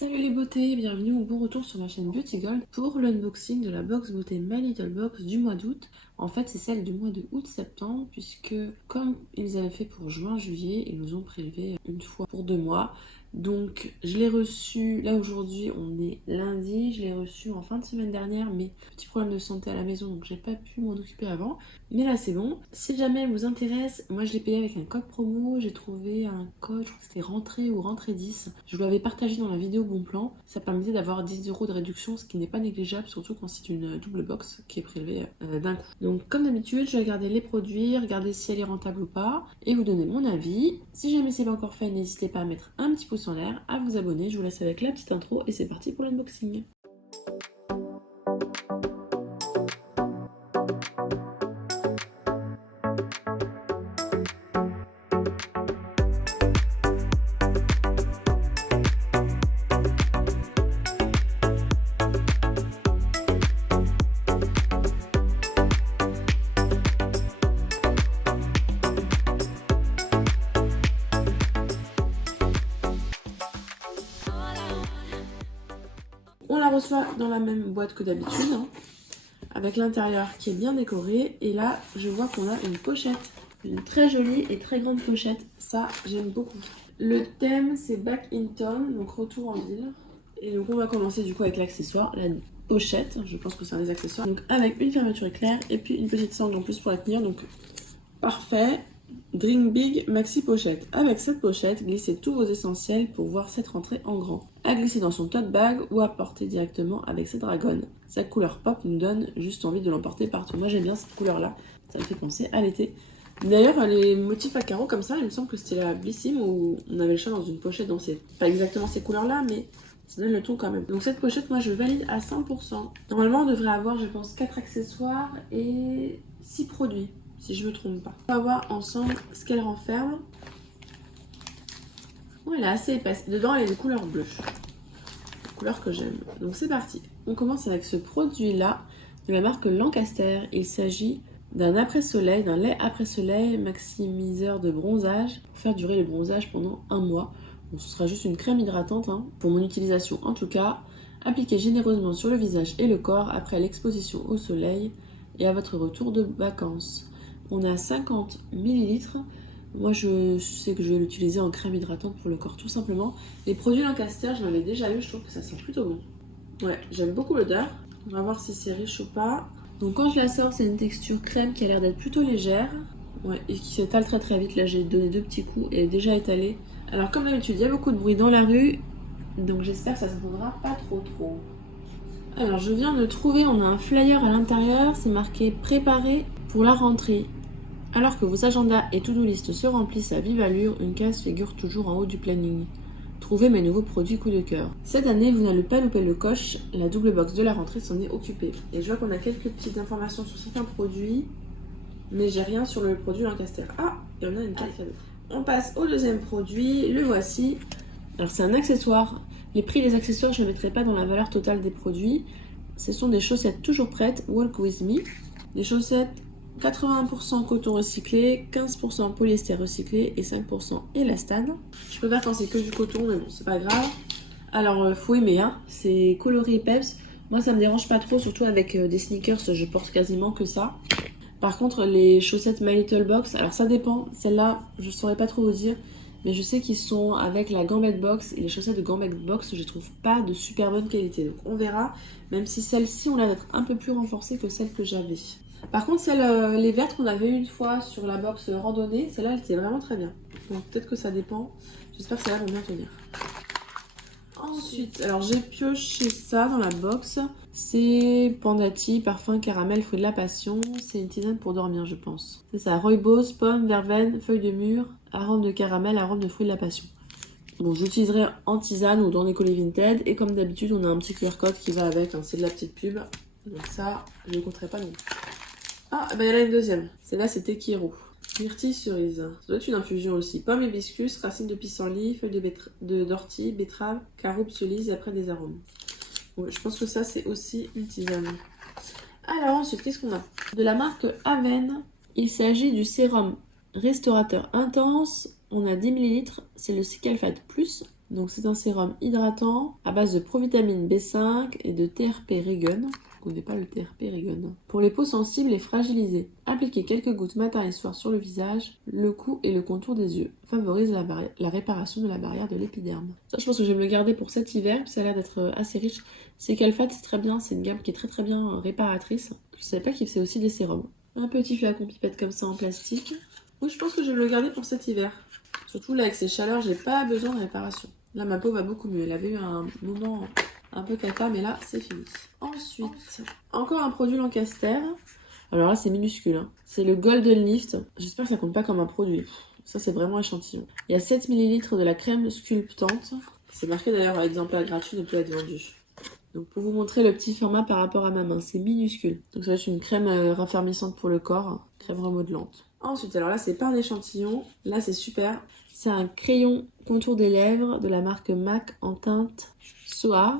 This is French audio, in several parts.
Salut les beautés, bienvenue ou bon retour sur ma chaîne Beauty Gold pour l'unboxing de la box beauté My Little Box du mois d'août. En fait, c'est celle du mois de août-septembre puisque comme ils avaient fait pour juin-juillet, ils nous ont prélevé une fois pour 2 mois. Donc je l'ai reçu, là aujourd'hui on est lundi, je l'ai reçu en fin de semaine dernière, mais petit problème de santé à la maison donc j'ai pas pu m'en occuper avant. Mais là c'est bon. Si jamais elle vous intéresse, moi je l'ai payé avec un code promo, j'ai trouvé un code, je crois que c'était rentrée ou rentrée 10. Je vous l'avais partagé dans la vidéo Bon Plan, ça permettait d'avoir 10 € de réduction, ce qui n'est pas négligeable, surtout quand c'est une double box qui est prélevée d'un coup. Donc comme d'habitude, je vais regarder les produits, regarder si elle est rentable ou pas, et vous donner mon avis. Si jamais c'est pas encore fait, n'hésitez pas à mettre un petit pouce en l'air, à vous abonner. Je vous laisse avec la petite intro et c'est parti pour l'unboxing. On la reçoit dans la même boîte que d'habitude, avec l'intérieur qui est bien décoré. Et là, je vois qu'on a une pochette, une très jolie et très grande pochette. Ça, j'aime beaucoup. Le thème, c'est Back in Town, donc retour en ville. Et donc, on va commencer du coup avec l'accessoire, la pochette. Je pense que c'est un des accessoires. Donc, avec une fermeture éclair et puis une petite sangle en plus pour la tenir. Donc, parfait. Drink Big Maxi Pochette. Avec cette pochette, glissez tous vos essentiels pour voir cette rentrée en grand. À glisser dans son tote bag ou à porter directement avec cette dragonne. Sa couleur pop nous donne juste envie de l'emporter partout. Moi j'aime bien cette couleur là, ça me fait penser à l'été. D'ailleurs les motifs à carreaux comme ça, il me semble que c'était la Blissim où on avait le choix dans une pochette dont c'est pas exactement ces couleurs là, mais ça donne le ton quand même. Donc cette pochette, moi je valide à 100%. Normalement on devrait avoir je pense 4 accessoires et 6 produits. Si je me trompe pas. On va voir ensemble ce qu'elle renferme. Bon, elle est assez épaisse. Dedans, elle est de couleur bleue. Couleur que j'aime. Donc c'est parti. On commence avec ce produit-là de la marque Lancaster. Il s'agit d'un après-soleil, d'un lait après-soleil maximiseur de bronzage pour faire durer le bronzage pendant 1 mois. Bon, ce sera juste une crème hydratante pour mon utilisation en tout cas. Appliquez généreusement sur le visage et le corps après l'exposition au soleil et à votre retour de vacances. On a 50 ml. Moi, je sais que je vais l'utiliser en crème hydratante pour le corps, tout simplement. Les produits Lancaster, je l'avais déjà eu, je trouve que ça sent plutôt bon. Ouais, j'aime beaucoup l'odeur. On va voir si c'est riche ou pas. Donc, quand je la sors, c'est une texture crème qui a l'air d'être plutôt légère. Ouais, et qui s'étale très très vite. Là, j'ai donné 2 petits coups et elle est déjà étalée. Alors, comme d'habitude, il y a beaucoup de bruit dans la rue. Donc, j'espère que ça ne s'entendra pas trop. Alors, je viens de trouver, on a un flyer à l'intérieur. C'est marqué « Préparé pour la rentrée ». Alors que vos agendas et to-do list se remplissent à vive allure, une case figure toujours en haut du planning. Trouvez mes nouveaux produits coup de cœur. Cette année, vous n'allez pas louper le coche, la double box de la rentrée s'en est occupée. Et je vois qu'on a quelques petites informations sur certains produits, mais j'ai rien sur le produit Lancaster. Ah, il y en a une carte cadeau. On passe au deuxième produit, le voici. Alors c'est un accessoire. Les prix des accessoires, je ne mettrai pas dans la valeur totale des produits. Ce sont des chaussettes toujours prêtes, Walk With Me. Des chaussettes 80% coton recyclé, 15% polyester recyclé et 5% élastane. Je préfère quand c'est que du coton, mais bon, c'est pas grave. Alors, faut aimer, c'est coloré et peps. Moi, ça me dérange pas trop, surtout avec des sneakers, je porte quasiment que ça. Par contre, les chaussettes My Little Box, alors ça dépend. Celles-là, je saurais pas trop vous dire, mais je sais qu'ils sont avec la Gambette Box et les chaussettes de Gambette Box, je trouve pas de super bonne qualité. Donc, on verra, même si celles-ci ont l'air d'être un peu plus renforcées que celles que j'avais. Par contre, les vertes qu'on avait eu une fois sur la box randonnée, celle-là, elle était vraiment très bien. Donc peut-être que ça dépend. J'espère que celle-là va bien tenir. Ensuite, alors j'ai pioché ça dans la box. C'est Pandati, parfum caramel, fruit de la passion. C'est une tisane pour dormir, je pense. C'est ça, rooibos, pomme, verveine, feuille de mûre, arôme de caramel, arôme de fruit de la passion. Bon, j'utiliserai en tisane ou dans les colis Vinted. Et comme d'habitude, on a un petit QR code qui va avec. C'est de la petite pub. Donc ça, je ne compterai pas non plus. Ah, bah il y en a une deuxième. Celle-là, c'est Tekiro. Myrtille cerise. Ça doit être une infusion aussi. Pomme hibiscus, racines de pissenlit, feuilles d'ortie, betterave, caroube, cerise et après des arômes. Ouais, je pense que ça, c'est aussi une tisane. Alors ensuite, qu'est-ce qu'on a? De la marque Aven. Il s'agit du sérum restaurateur intense. On a 10 ml. C'est le Cicalfate Plus. Donc c'est un sérum hydratant à base de provitamine B5 et de TRP Regun. On n'est pas le TRP Regun. Pour les peaux sensibles et fragilisées, appliquez quelques gouttes matin et soir sur le visage, le cou et le contour des yeux. Favorise la réparation de la barrière de l'épiderme. Ça, je pense que je vais me le garder pour cet hiver, ça a l'air d'être assez riche. C'est Calfat, c'est très bien, c'est une gamme qui est très bien réparatrice. Je savais pas qu'il faisait aussi des sérums. Un petit flacon pipette comme ça en plastique. Oui, je pense que je vais me le garder pour cet hiver. Surtout là, avec ces chaleurs, j'ai pas besoin de réparation. Là, ma peau va beaucoup mieux. Elle avait eu un moment un peu cata, mais là, c'est fini. Ensuite, encore un produit Lancaster. Alors là, c'est minuscule. Hein. C'est le Golden Lift. J'espère que ça compte pas comme un produit. Ça, c'est vraiment échantillon. Il y a 7 ml de la crème sculptante. C'est marqué d'ailleurs, exemplaire gratuit ne peut être vendu. Donc pour vous montrer le petit format par rapport à ma main, c'est minuscule. Donc ça va être une crème raffermissante pour le corps, crème remodelante. Ensuite, alors là, c'est pas un échantillon. Là, c'est super. C'est un crayon contour des lèvres de la marque MAC en teinte Soar.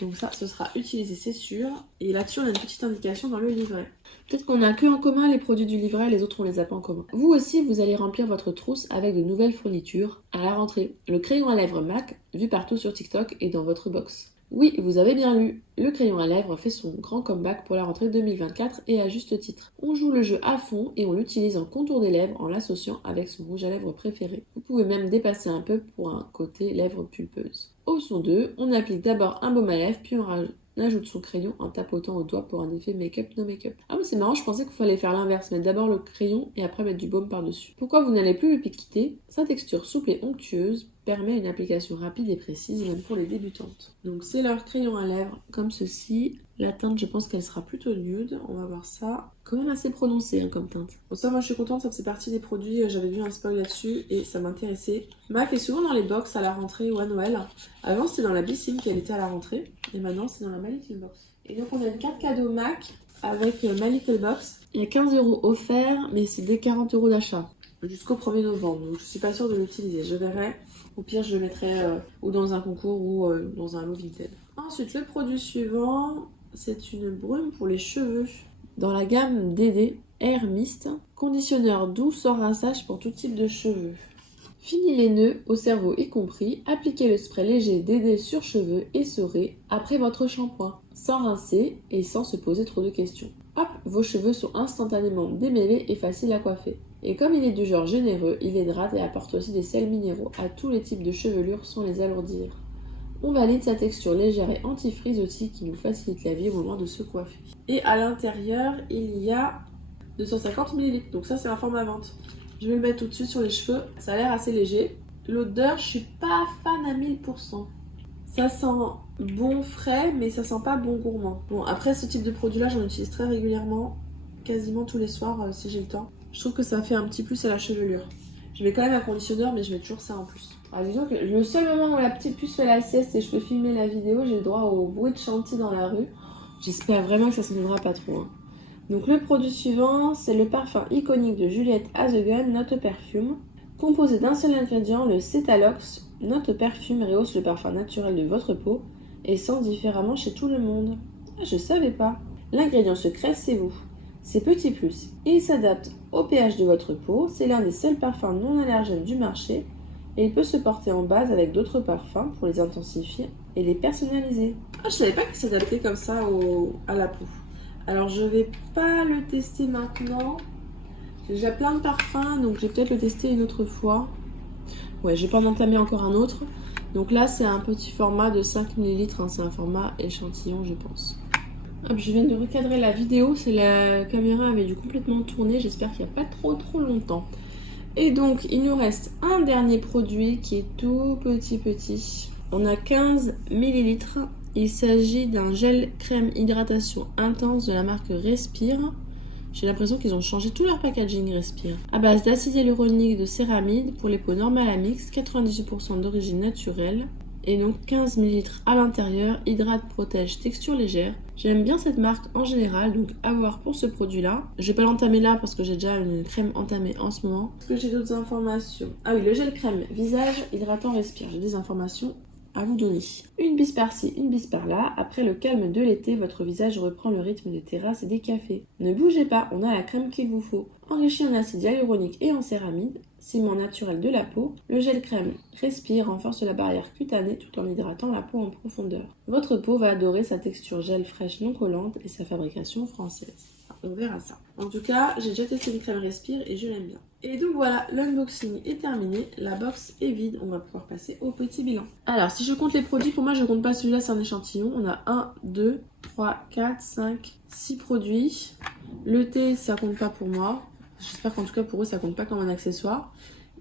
Donc ça, ce sera utilisé, c'est sûr. Et là-dessus, on a une petite indication dans le livret. Peut-être qu'on a que en commun les produits du livret, les autres, on les a pas en commun. Vous aussi, vous allez remplir votre trousse avec de nouvelles fournitures à la rentrée. Le crayon à lèvres MAC, vu partout sur TikTok et dans votre box. Oui, vous avez bien lu, le crayon à lèvres fait son grand comeback pour la rentrée 2024 et à juste titre. On joue le jeu à fond et on l'utilise en contour des lèvres en l'associant avec son rouge à lèvres préféré. Vous pouvez même dépasser un peu pour un côté lèvres pulpeuses. Option 2, on applique d'abord un baume à lèvres puis on ajoute son crayon en tapotant au doigt pour un effet make-up no make-up. Ah mais c'est marrant, je pensais qu'il fallait faire l'inverse, mettre d'abord le crayon et après mettre du baume par-dessus. Pourquoi vous n'allez plus le quitter? Sa texture souple et onctueuse permet une application rapide et précise, même pour les débutantes. Donc c'est leur crayon à lèvres comme ceci. La teinte, je pense qu'elle sera plutôt nude. On va voir ça. Quand même assez prononcé comme teinte. Bon ça, moi je suis contente, ça faisait partie des produits. J'avais vu un spoil là-dessus et ça m'intéressait. MAC est souvent dans les box à la rentrée ou à Noël. Avant c'était dans la Bissine qu'elle était à la rentrée. Et maintenant c'est dans la My Little Box. Et donc on a une carte cadeau MAC avec My Little Box. Il y a 15 € offerts, mais c'est dès 40 € d'achat. Jusqu'au 1er novembre, donc je suis pas sûre de l'utiliser, je verrai. Au pire, je le mettrai ou dans un concours ou dans un lot Vinted. Ensuite, le produit suivant, c'est une brume pour les cheveux. Dans la gamme DD Air Mist, conditionneur doux sans rinçage pour tout type de cheveux. Fini les nœuds, au cerveau y compris, appliquez le spray léger DD sur cheveux essorés après votre shampoing, sans rincer et sans se poser trop de questions. Hop, vos cheveux sont instantanément démêlés et faciles à coiffer. Et comme il est du genre généreux, il hydrate et apporte aussi des sels minéraux à tous les types de chevelures sans les alourdir. On valide sa texture légère et anti-frisottis qui nous facilite la vie au moment de se coiffer. Et à l'intérieur, il y a 250 ml, donc ça c'est un format vente. Je vais le mettre tout de suite sur les cheveux, ça a l'air assez léger. L'odeur, je suis pas fan à 1000%. Ça sent bon frais, mais ça sent pas bon gourmand. Bon, après ce type de produit-là, j'en utilise très régulièrement, quasiment tous les soirs si j'ai le temps. Je trouve que ça fait un petit plus à la chevelure. Je mets quand même un conditionneur, mais je mets toujours ça en plus. Alors disons que le seul moment où la petite puce fait la sieste et je peux filmer la vidéo, j'ai le droit au bruit de chantier dans la rue. J'espère vraiment que ça s'entendra pas trop. Hein. Donc le produit suivant, c'est le parfum iconique de Juliette Hazegun, Note Perfume. Composé d'un seul ingrédient, le Cétalox, Note Perfume rehausse le parfum naturel de votre peau et sent différemment chez tout le monde. Ah, je savais pas. L'ingrédient secret, c'est vous. C'est petit plus. Il s'adapte au pH de votre peau. C'est l'un des seuls parfums non allergènes du marché. Et il peut se porter en base avec d'autres parfums pour les intensifier et les personnaliser. Ah, je savais pas qu'il s'adaptait comme ça à la peau. Alors, je vais pas le tester maintenant. J'ai déjà plein de parfums, donc je vais peut-être le tester une autre fois. Ouais, je vais pas m'entamer encore un autre. Donc là, c'est un petit format de 5 ml. Hein. C'est un format échantillon, je pense. Hop, je viens de recadrer la vidéo, c'est la caméra avait dû complètement tourner, j'espère qu'il n'y a pas trop longtemps. Et donc, il nous reste un dernier produit qui est tout petit. On a 15 ml. Il s'agit d'un gel crème hydratation intense de la marque Respire. J'ai l'impression qu'ils ont changé tout leur packaging Respire. À base d'acide hyaluronique de céramide pour les peaux normales à mix, 98% d'origine naturelle. Et donc 15 ml à l'intérieur, hydrate, protège, texture légère. J'aime bien cette marque en général, donc à voir pour ce produit-là. Je vais pas l'entamer là parce que j'ai déjà une crème entamée en ce moment. Est-ce que j'ai d'autres informations? Ah oui, le gel crème visage hydratant Respire. J'ai des informations à vous donner. Une bise par-ci, une bise par-là. Après le calme de l'été, votre visage reprend le rythme des terrasses et des cafés. Ne bougez pas, on a la crème qu'il vous faut. Enrichi en acide hyaluronique et en céramide, ciment naturel de la peau, le gel crème respire, renforce la barrière cutanée tout en hydratant la peau en profondeur. Votre peau va adorer sa texture gel fraîche non collante et sa fabrication française. On verra ça. En tout cas, j'ai déjà testé une crème respire et je l'aime bien. Et donc voilà, l'unboxing est terminé, la box est vide, on va pouvoir passer au petit bilan. Alors, si je compte les produits, pour moi je compte pas celui-là, c'est un échantillon. On a 1, 2, 3, 4, 5, 6 produits. Le thé, ça compte pas pour moi. J'espère qu'en tout cas pour eux, ça compte pas comme un accessoire.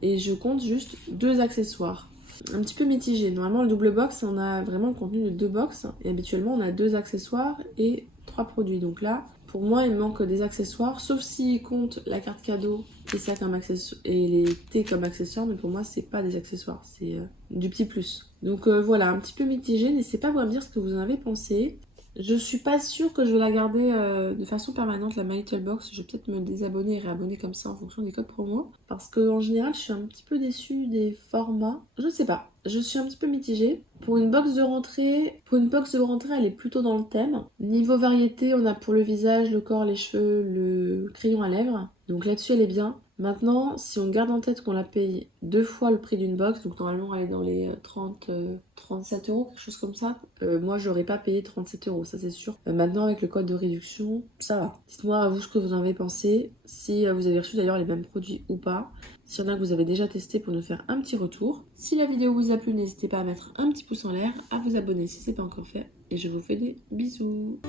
Et je compte juste 2 accessoires. Un petit peu mitigé. Normalement, le double box, on a vraiment le contenu de 2 box. Et habituellement, on a 2 accessoires et 3 produits. Donc là, pour moi, il me manque des accessoires, sauf s'ils comptent la carte cadeau et ça comme accessoire et les thés comme accessoires, mais pour moi, c'est pas des accessoires, c'est du petit plus. Donc voilà, un petit peu mitigé, n'hésitez pas à me dire ce que vous en avez pensé. Je suis pas sûre que je vais la garder de façon permanente, la My Little Box. Je vais peut-être me désabonner et réabonner comme ça en fonction des codes promo. Parce qu'en général, je suis un petit peu déçue des formats. Je sais pas, je suis un petit peu mitigée. Pour une box de rentrée, elle est plutôt dans le thème. Niveau variété, on a pour le visage, le corps, les cheveux, le crayon à lèvres. Donc là-dessus, elle est bien. Maintenant, si on garde en tête qu'on la paye 2 fois le prix d'une box, donc normalement elle est dans les 37 euros, quelque chose comme ça, moi j'aurais pas payé 37 euros, ça c'est sûr. Maintenant avec le code de réduction, ça va. Dites-moi à vous ce que vous en avez pensé, si vous avez reçu d'ailleurs les mêmes produits ou pas, s'il y en a que vous avez déjà testé pour nous faire un petit retour. Si la vidéo vous a plu, n'hésitez pas à mettre un petit pouce en l'air, à vous abonner si ce n'est pas encore fait, et je vous fais des bisous.